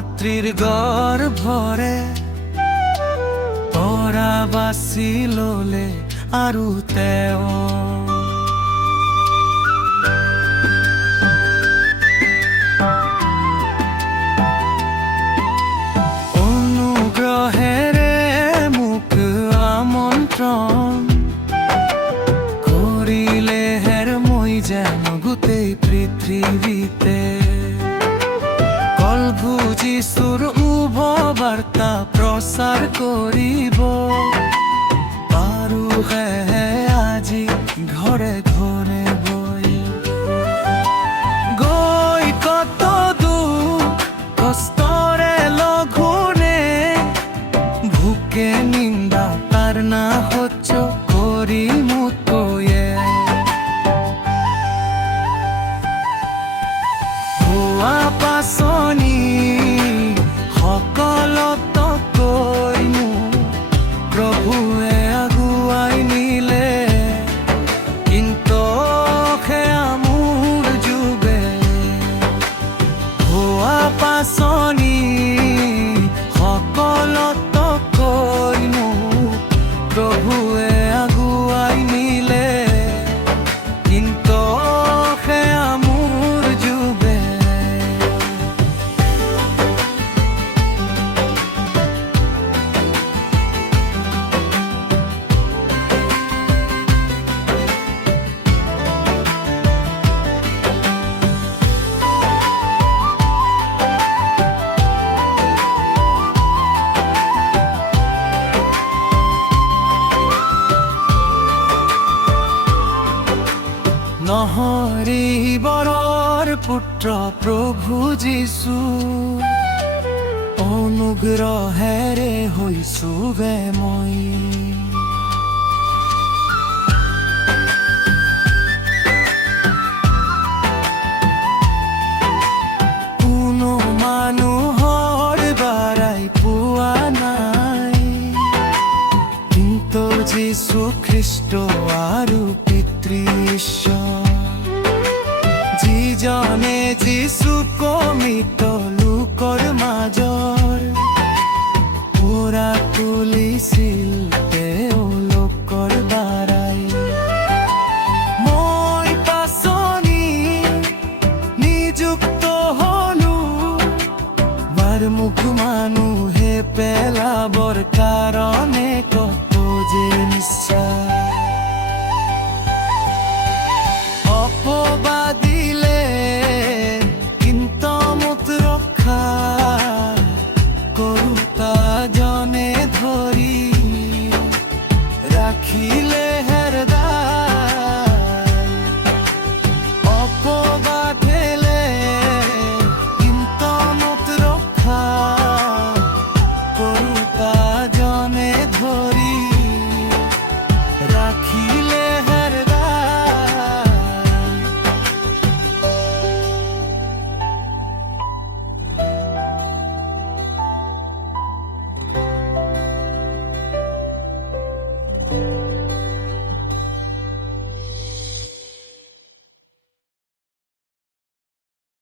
মাতৃৰ গৰ্ভৰে পৰা বাছি ললে আৰু তেওঁ অনুগ্ৰহেৰে মোক আমন্ত্ৰণ কৰিলে হেৰ মই যেন গোটেই পৃথিৱীতে প্ৰভু যীশুৰ শুভ বাৰ্তা প্ৰচাৰ কৰিব পাৰোঁহে আজি ঘৰে ঘৰে গৈ কত দুখ কষ্টৰে লঘোণে ভোকে নিন্দা তাড়না সহ্য কৰি মোক কয়ে হোৱা পাচনি সকলোতকৈ মোক প্ৰভুৱে আগুৱাই নিলে কিন্তু সেয়া মোৰ যুগে হোৱা পাচনি সকলোতকৈ মোক প্ৰভুৱে আগুৱাই নিলে কিন্তু সেয়া মোৰ যুগে নহৰিবৰৰ পুত্ৰ প্ৰভু যীশু অনুগ্ৰহেৰে হৈছো বে মই কোনো মানুহৰ বাৰাই পোৱা নাই কিন্তু যীশু খ্ৰীষ্ট আৰু পিতৃ ঈশ্বৰ যিজনে যীশুক মৃত লোকৰ মাজৰ পৰা তুলিছিল তেওঁলোকৰ দ্বাৰাই মই পাচনি নিযুক্ত হলো বাৰ মোক মানুহে পেলাবৰ কাৰণে কত যে নিশ্চয় অপবাদী